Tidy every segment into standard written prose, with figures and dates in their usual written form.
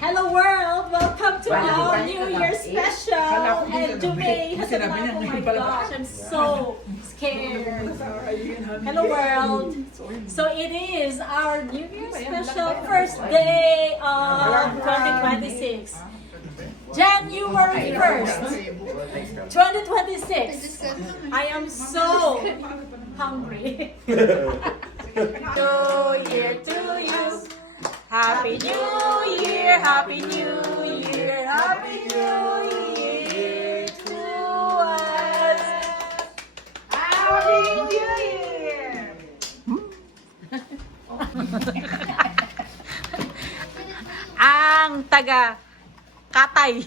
Hello world! Welcome to our New Year special! And Jumei has a oh my gosh, I'm so scared. Hello world! So it is our New Year special first day of 2026. January 1st, 2026. I am so hungry. New Year to you. Happy New Year, Happy New Year, Happy New Year to us. Happy New Year! Ang taga Katay.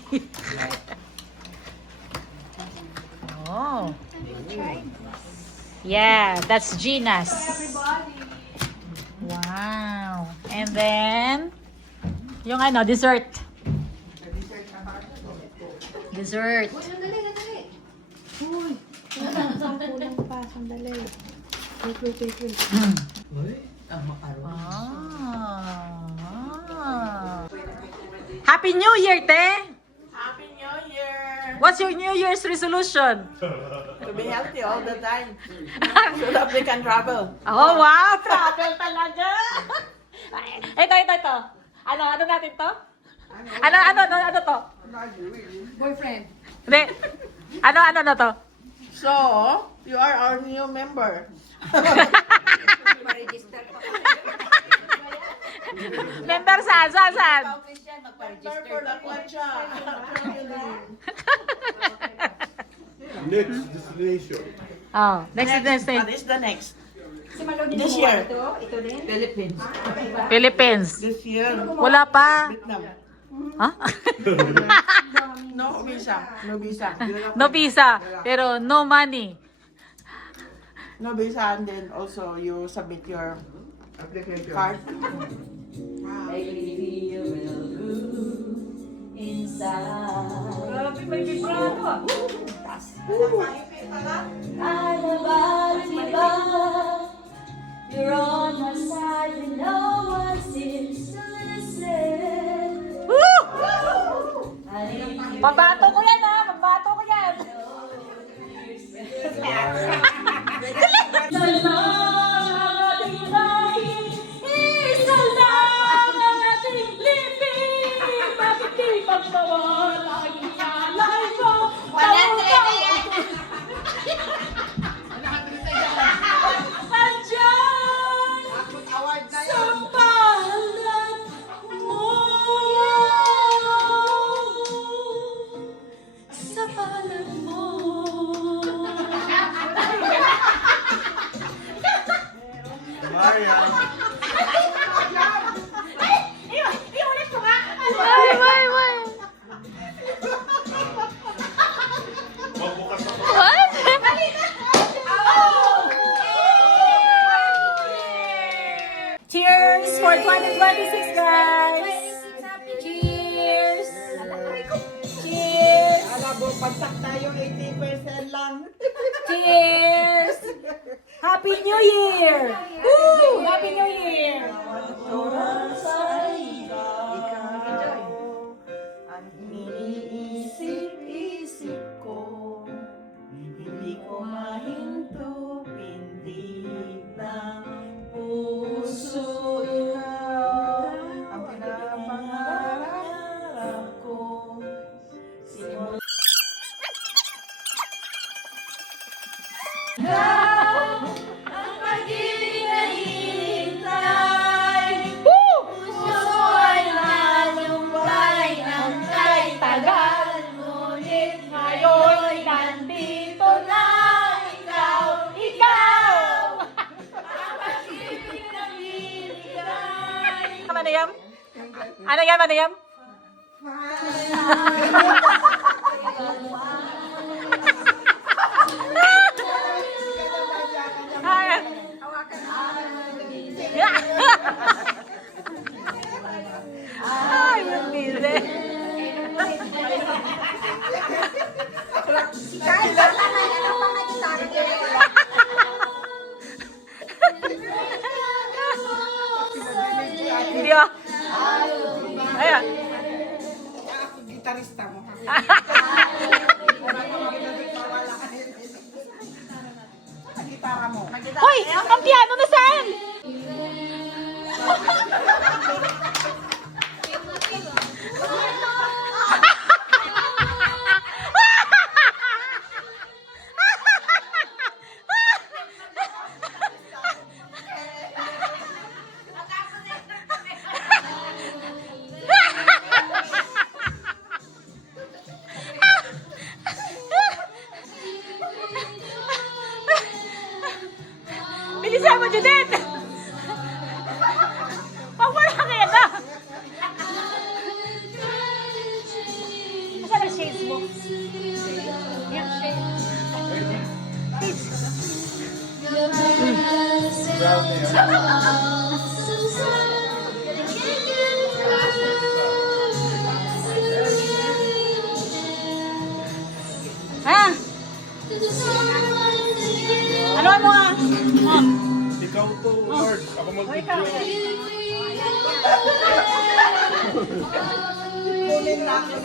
Oh. Yeah, that's Gina's. Wow. And then, yung ano, dessert. Dessert. Uy, kulang pa. Sandali. Wait. Ang makaroon. Ah. Happy New Year, te! Happy New Year! What's your New Year's resolution? To be healthy all the time. So that we can travel. Oh, wow! Travel talaga! Ito. Ano natin to? Ano to? Boyfriend. Hindi. Ano na to? So, you are our new member. Ma-register pa. Member saan? Member for the Quacha. Next destination. Oh, next. What is the next? Si Malone This din year. ito din? Philippines. Philippines. This year. Wala pa. Vietnam. Ha? No visa. No visa. No visa, pero no money. No visa, and then also you submit your card. Grabe, may vibrato. You're on my side and no one seems to listen. Woo! I need you. Pagbato ko yan, ha? Pagbato ko yan. So long, ating lahi, isa lang ang ating libing. Bakit di pagbawal ang inalay ko? Andyan sa palad mo. Sa palad mo. Maya. Why? Magbukas ako. What? Cheers for 2026, guys! Cheers! Cheers! Alam mo, pagsak tayo 80% lang. Cheers! Happy New Year! Woo! Happy New Year! Ang iniisip-isip ko, hindi ko mahinto, pindig ng puso ikaw. Ang pinapangarap ko, simula Ang pag-ibig na hinihintay. Woo! Puso ay nalumbay ng kay tagal. Ngunit ngayon nandito na ikaw. Ang pag-ibig na binigay. Ano yan? Ay, yung busy. Hindi ah. Ayan. gitarista mo. Gitara mo. Hoy! Ang piano na saan? Bilisan mo, Judith! Pag-wala ka na! Asan ang shades mo? Yung shades. Brown hair. Ha? Ano mo nga? Oh. Ikaw to, Lord. Ako mag-video. Kunin natin.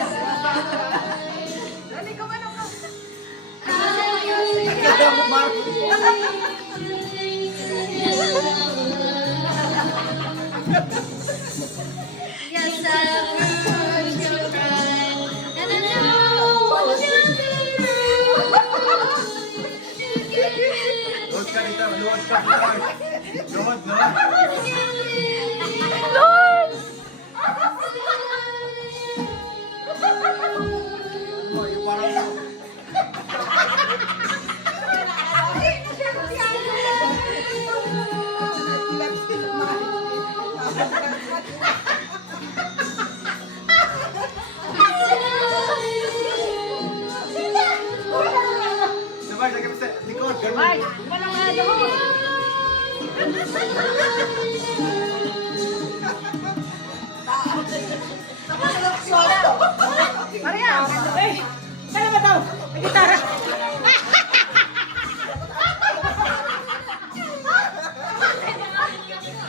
Nakita mo, Mark. Yes, I've heard your cry, and I know what you're Lord ka dito. Lord ka dito. Lord, Lord. Lord! Oh, yung parang... Sabay, lagyan mo sa likod. Ganun. Ay, wala nga doon. Maria! Eh, kaya ba daw? May gitara.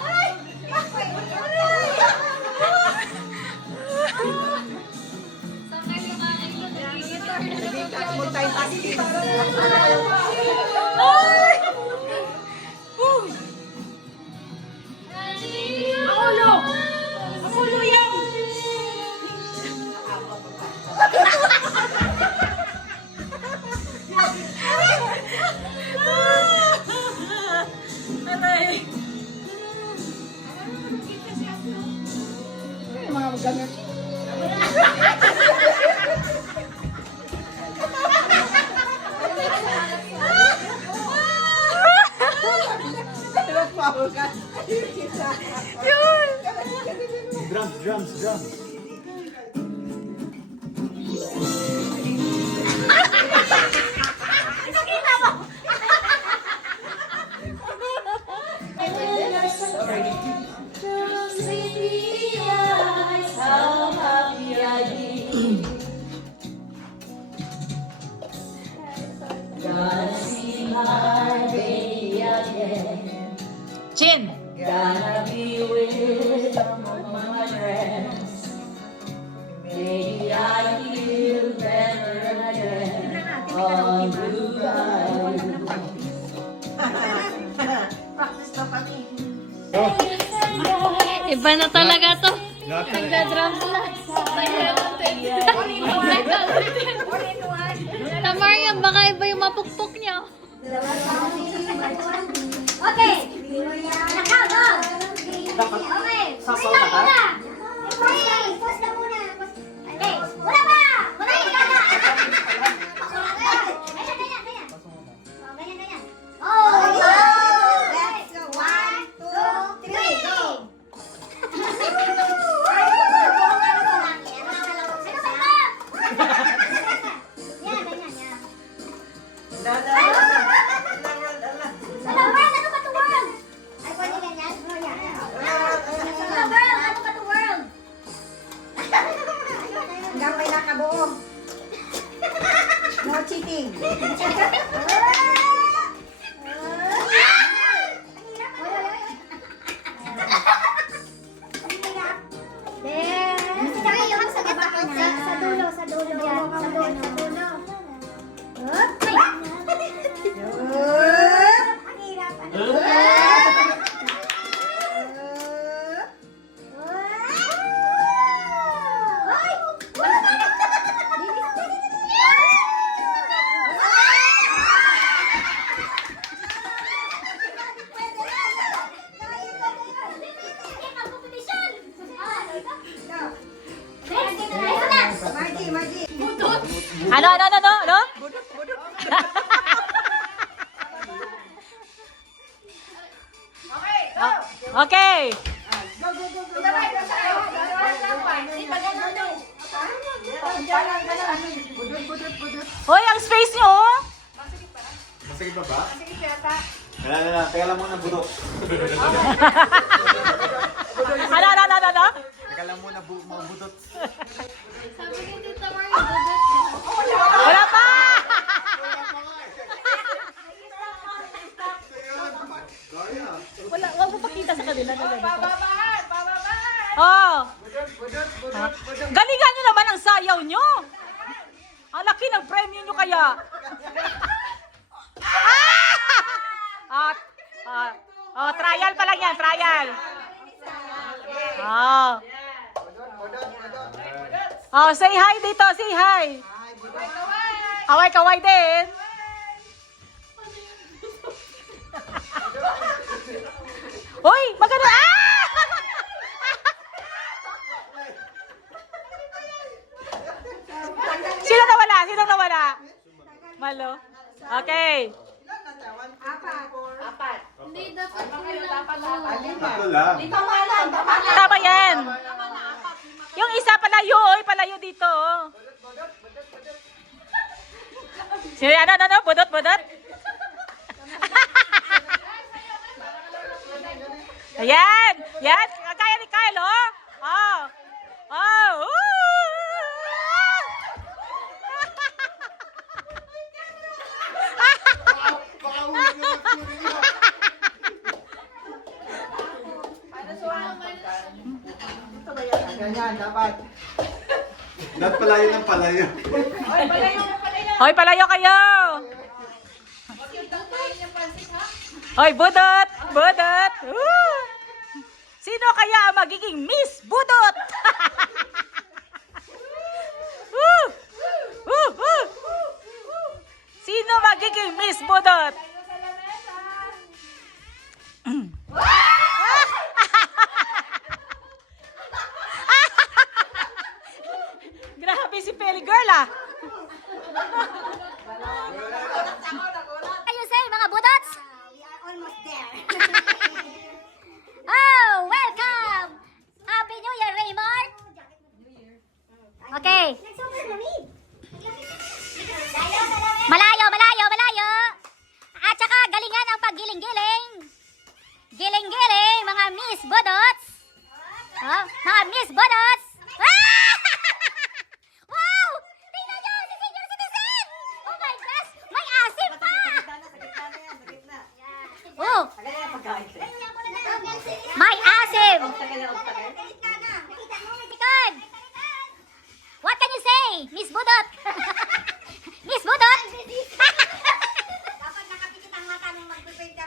Ay! Uy! Ulo! Ulo yan! Aray! Mga ganun. Drums, drums, drums. sleepy eyes, how happy I be. Gonna see my baby again. Chin! Gonna be with some of my friends. Maybe I feel better again on Blue Island. Iba na talaga to. Lahat na. Nagda-drums na. Tamaria, baka iba yung mapukpok niya. Okay. Nakal, go. Okay. Sasaw ka na. Okay. Pause na muna. Okay. Wala pa. Wala yung gana. Ganyan, ganyan, ganyan. Oh, ganyan, ganyan. Oh, let's go. 1, 2, 3, go. Yan, ganyan, yan. Hello world, ano ba to world? Ay, pwede ganyan? Oh, yeah. Hello world, ano ba to world? Hanggang may nakabuo. No cheating. Sa dulo, Ano? Okay. Hoy, ang space nyo, oh. Masakit pa ba? Wala. Teka lang muna budot. Ano? Teka lang muna mga budot. Sabi ni Tita Maria, budot. Wala pa! Wag mo pakita sa kanila na bababaan! Oh! Galingan nyo naman ang sayaw nyo! Ang laki ng premyo nyo kaya! Trial pa lang yan, trial! Say hi dito, say hi! Kaway din! Hoy, maganda! Sino nawala? Malo. Okay. Hindi, dapat kulang. Tatlo lang. Tama yan. Yung isa palayo dito. Sino ano? Budot? Ayan. Kaya ni Kyle, oh. Ganyan, dapat. Dapat palayo ng palayo. Hoy, palayo kayo. Hoy, budot. Sino kaya ang magiging Miss Budot? Sino magiging Miss Budot? Grabe si Peli Girl, ah. Ayun sa'yo, mga budots! We are almost there. Oh, welcome! Happy New Year, Raymond! Okay. Malayo! At saka galingan ang paggiling-giling. Giling-giling, mga Miss Budots. Oh, mga Miss Budots. Ah! Wow! Tingnan niyo, si Senior Citizen! Oh my gosh! May asim pa! Oh! May asim! Tikod! What can you say, Miss Budot? Miss Budot? Dapat nakapikit ang mata nung mag-prepare ka.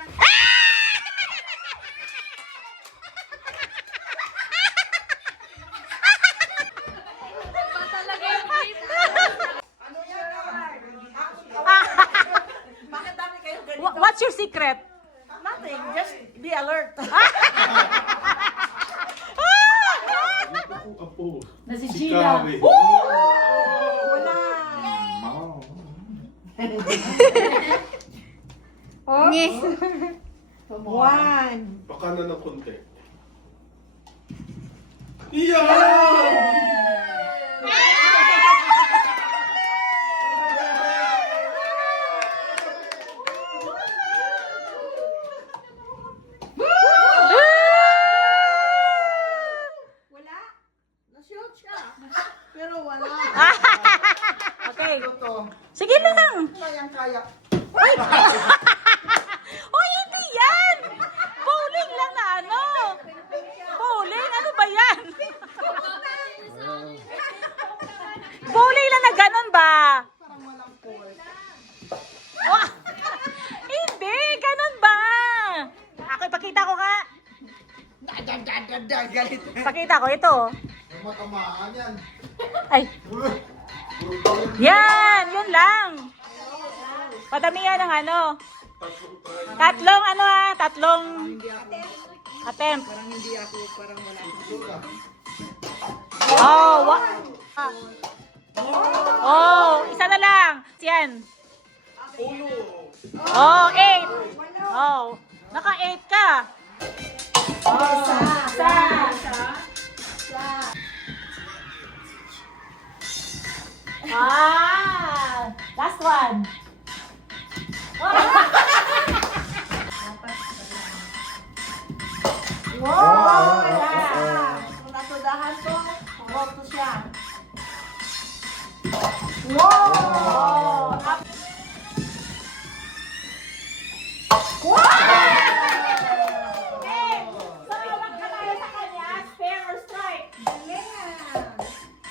What's your secret? Nothing, just be alert. Apo. Na si Si Gina. Kari. Wala. One. Baka na ng konti. Yeah! Wala. Na-shoot siya. Pero wala. Okay. Ito. Sige lang. Kayang-kaya. Hoy, hindi yan! Bowling lang na ano? Bowling? Ano ba yan? Bowling lang na ganun ba? Parang walang pool. Wah! Hindi, ganun ba? Ako, ipakita ko nga. Galit. Pakita ko, ito. Matamaan yan. Ay. Yan, yun lang. Padamihan ng ano. Tatlong attempt. Parang hindi ako, parang wala. Oh, Oh, isa na lang. Yan. Oh, 8. Oh, naka-8 ka. Isa. Ah, last one. Wow! Kung natudahan ko, boto siya. Wow! Hey! So, magkatalo sa kanya, spare or strike?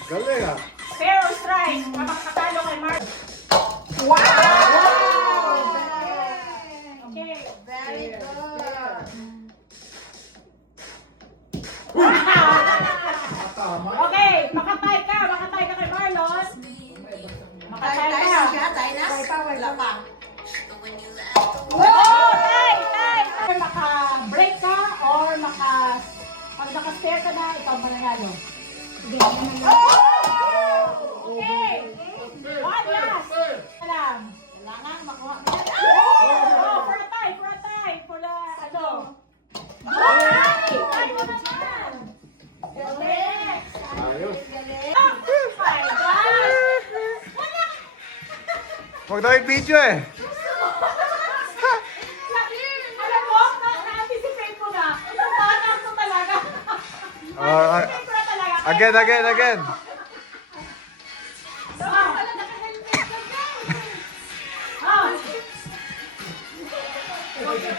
Galing ah. Spare or strike? Makakatalo kay Mark. Okay. Very good. Okay, makatay ka kay Marlon. Makatay Tayo ka. na siya, tayo na. Wala pa. Oh, tay! Maka-break ka or pag naka-spare ka na, ikaw ang mananalo. Okay! One last! Alam. Kailangan makuha. Oh, for a tie! For the, ano? Ay mo naman! Galing! Ayos. Oh my gosh! Huwag daw yung video eh. Alam mo, na-anticipate ko na. Itong bata ko talaga. Anticipate ko na talaga. Again.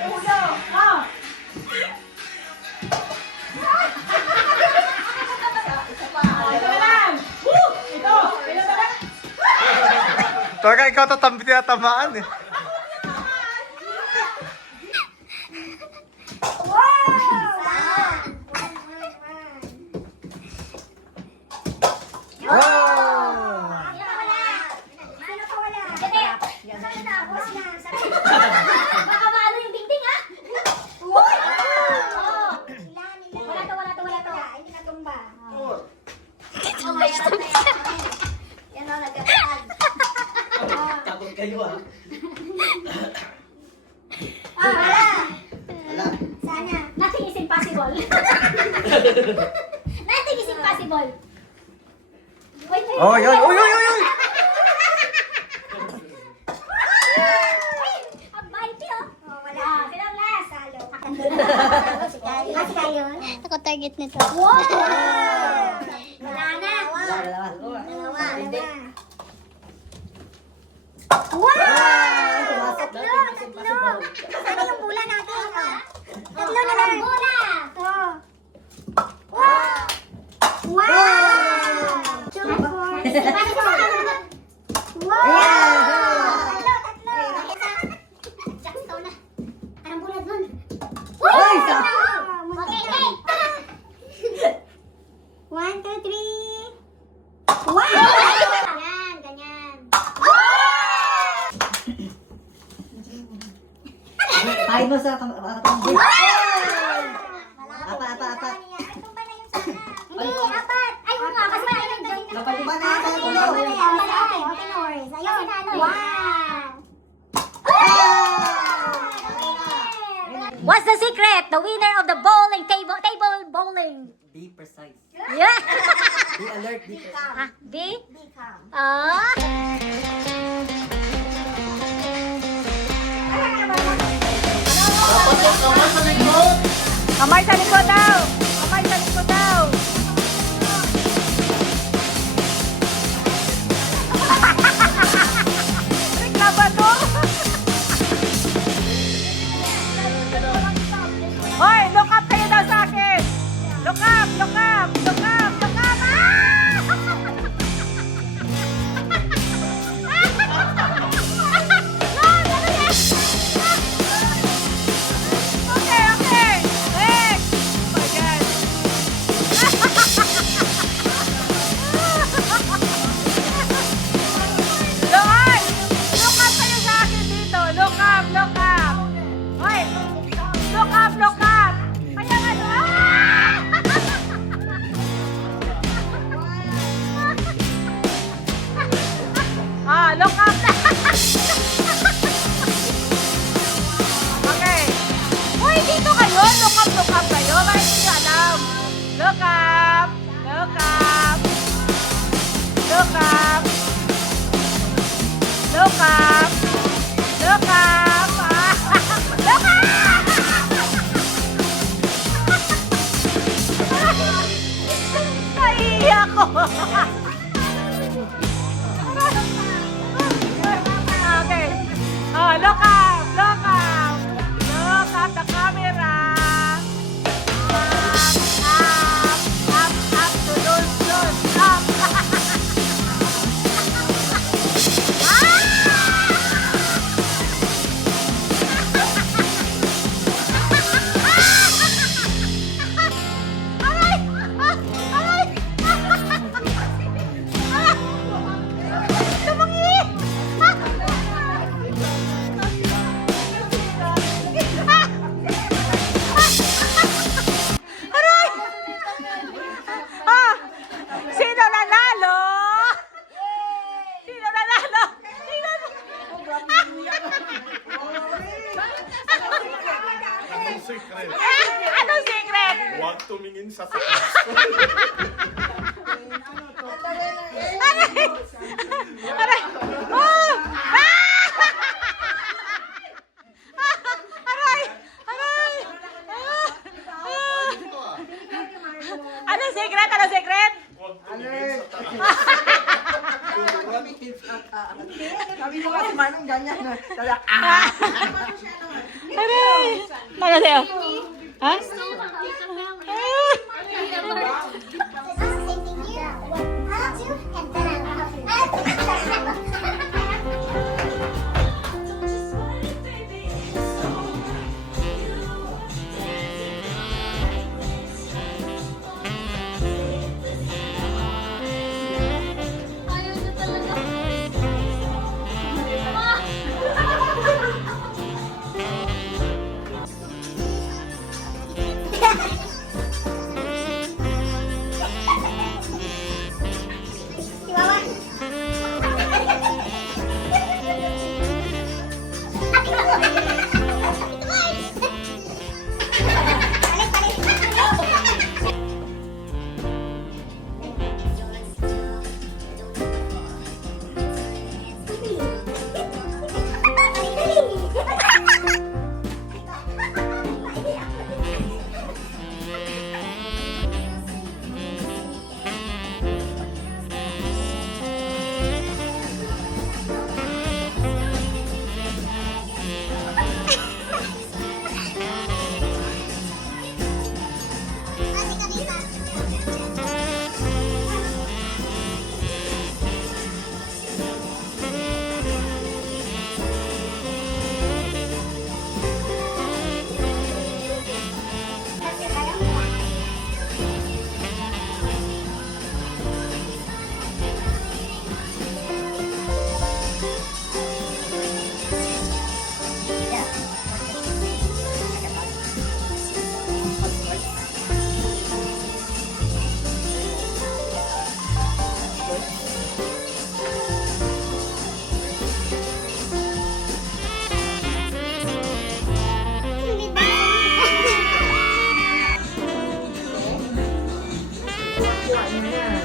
Ulo. Ito na lang. Woo! Ito na lang. Talaga ikaw tinatamaan eh. Baka maano yung dingding, ha? Wala to. Hindi na tumba. Oh my God. Yan ang nagkatag. Takot kayo ah. Wala. Sana. Nothing is impossible. Nothing is impossible. Wait. Oh, yun. Uy. Ang baiti, oh. Oh, wala. Sino ang last? Salo. Si Kayo. Si Kayo. Ako target nito. Wow! Wala na. Dalawa. Hindi. Wow! Tatlo. Sana yung bula natin. Tatlo na lang. Bola. Oh. Wow! Wow! Two points. Wow! Tatlo. Jack, ikaw na. Anong bulad nun? Wow! Okay, hey. 1, 2, 3. Wow! Ganyan. Tayo mo sa katambi. Apa. Apa. Tumba na yung sana. Hindi, apat. Ay, oo nga, kasi may ayun dyan. Napaliba na Okay, ako. okay, no worries. Ayun. Wow! What's the secret? The winner of the bowling table bowling. Be precise. Yeah. Be alert. Be precise. Ah, B? Be calm. Ah. Kamay sa likod daw. Kamay sa likod daw. Reklamo. Hoy, look up kayo daw sa akin. Look up. Okay. Next. Oh my God. Look up! Look up! Look up! Look up! Look up! Look up! Naiiyak ko! Okay. Oh, look up! Look up! Look at the camera! Up, tulog, up! Sino nanalo? Sino nanalo? Sino? Anong secret? Huwag tumingin sa taas. Aray! Aray! Oh! Aray! Aray! Anong secret? Anong secret? Huwag tumingin sa taas. Sabi mo kasi manong ganyan na. Talaga, Aray! Ano sa'yo? Ha? Ayaw niya talaga. Yan.